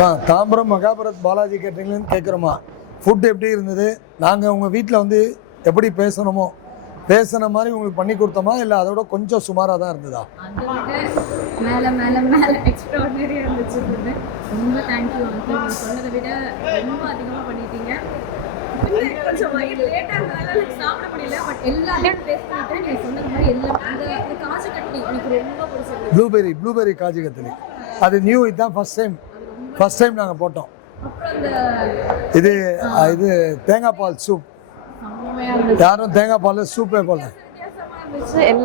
Tambaram மகாபரத் Balaji கேட்டரிங்லேருந்து கேட்குறோமா, food எப்படி இருந்தது? நாங்கள் உங்கள் வீட்டில் வந்து எப்படி பேசணுமோ பேசுன மாதிரி உங்களுக்கு பண்ணி கொடுத்தோமா, இல்லை அதோட கொஞ்சம் சுமாராக தான் இருந்ததா? மேலே மேலே மேலே எக்ஸ்ட்ராடனரியாக இருந்துச்சு. ரொம்ப தேங்க்யூ அங்கிள், நீங்கள் சொன்னதை விட ரொம்ப அதிகமாக பண்ணிட்டீங்க. கொஞ்சம் வயிறு லேட்டாக இருந்ததால சாப்பிட முடியல, பட் எல்லாத்தையும் டேஸ்ட் பண்ணிட்டு நீங்கள் சொன்னது மாதிரி எல்லாம் அந்த காஜு கட்லி எனக்கு ரொம்ப பிடிச்சிருந்தது. ப்ளூபெரி காஜு கத்திலி அது நியூ, இதுதான் ஃபர்ஸ்ட் டைம் நாங்கள் போட்டோம். இது தேங்காய் பால் சூப், யாரும் தேங்காய் பால் சூப்பே போல.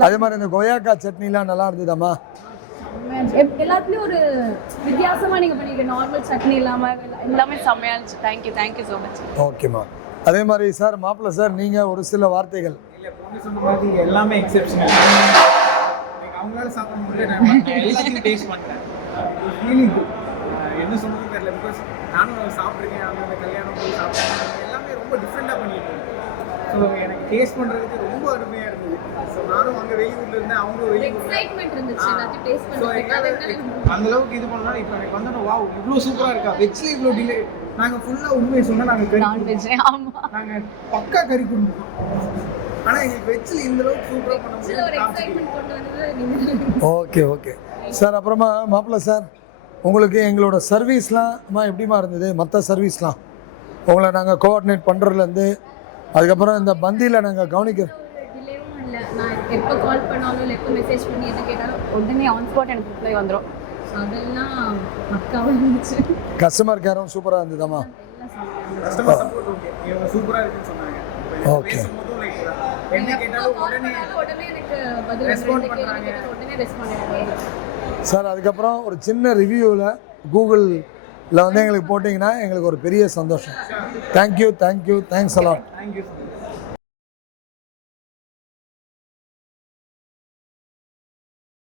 அதே மாதிரி இந்த கொய்யாக்காய் சட்னிலாம் நல்லா இருந்ததாம்மா. எல்லாத்துலயும் ஒரு வித்தியாசமா நீங்க பண்ணீங்க, நார்மல் சட்னி இல்லாம எல்லாமே செம்மையா இருந்துச்சு. Thank you so much. ஓகேம்மா. அதே மாதிரி சார், மாப்பிள்ளை சார், நீங்கள் ஒரு சில வார்த்தைகள். இல்லை, பொண்ணு சொன்ன மாதிரி எல்லாமே எக்ஸெப்ஷனல். அவங்களால சாப்பிட முடியல, நான் எல்லாத்தையும் டேஸ்ட் பண்ணிட்டேன். ஃபீலிங் என்ன சொல்றது தெரியல. பிகாஸ் நானும் சாப்பிட்ருக்கேன், அந்த கல்யாணம் போய் சாப்பிட்டேன், எல்லாமே ரொம்ப டிஃப்ரெண்ட்டாக பண்ணிட்டு இருக்கேன். ஸோ எனக்கு டேஸ்ட் பண்ணுறதுக்கு ரொம்ப அருமையாக இருந்தது. ஸோ நானும் அங்கே வெளியூரில் இருந்தேன், அவங்களும் வெளியூர் இருந்துச்சு. ஸோ அந்த அளவுக்கு இது பண்ணலாம். இப்போ எனக்கு வந்து வா இவ்வளோ சூப்பராக இருக்கா, வெஜ்ல இவ்வளோ டிலே. நாங்கள் ஃபுல்லாக உண்மையை சொன்னால் நாங்கள் நான்வெஜ், ஆமாம், நாங்கள் பக்கா கறி கொடுப்போம். ஆனால் எங்களுக்கு வெஜ்ஜில் இந்த அளவுக்கு சூப்பராக பண்ண முடியும். Okay sir. அப்புறமா மாப்பிள்ளை சார், உங்களுக்கு எங்களோட சர்வீஸ்லாம் எப்படிமா இருந்தது? மற்ற சர்வீஸ்லாம் உங்களை நாங்கள் கோஆர்டினேட் பண்ணுறதுலேருந்து, அதுக்கப்புறம் இந்த பந்தியில் நாங்கள் கவனிக்கிறோம். நான் எப்போ கால் பண்ணாலும் இல்லை எப்போ மெசேஜ் பண்ணி எது கேட்டாலும் உடனே ஆன் ஸ்பாட் எனக்கு ரிப்ளை வந்துடும். அதெல்லாம் பக்காவாக இருந்துச்சு. கஸ்டமர் கேரும் சூப்பராக இருந்ததாம்மா. கஸ்டமர் சப்போர்ட் ஓகே, இவங்க சூப்பராக இருக்குன்னு சொன்னாங்க. ஓகே, என்ன கேட்டாலும் உடனே எனக்கு பதில் ரெஸ்பாண்ட் பண்ணுறாங்க. உடனே ரெஸ்பாண்ட் பண்ணுறாங்க சார். அதுக்கப்புறம் ஒரு சின்ன ரிவ்யூவில் கூகுளில் வந்து எங்களுக்கு போட்டிங்கன்னா எங்களுக்கு ஒரு பெரிய சந்தோஷம். Thank you, thanks a lot. தேங்க்யூ.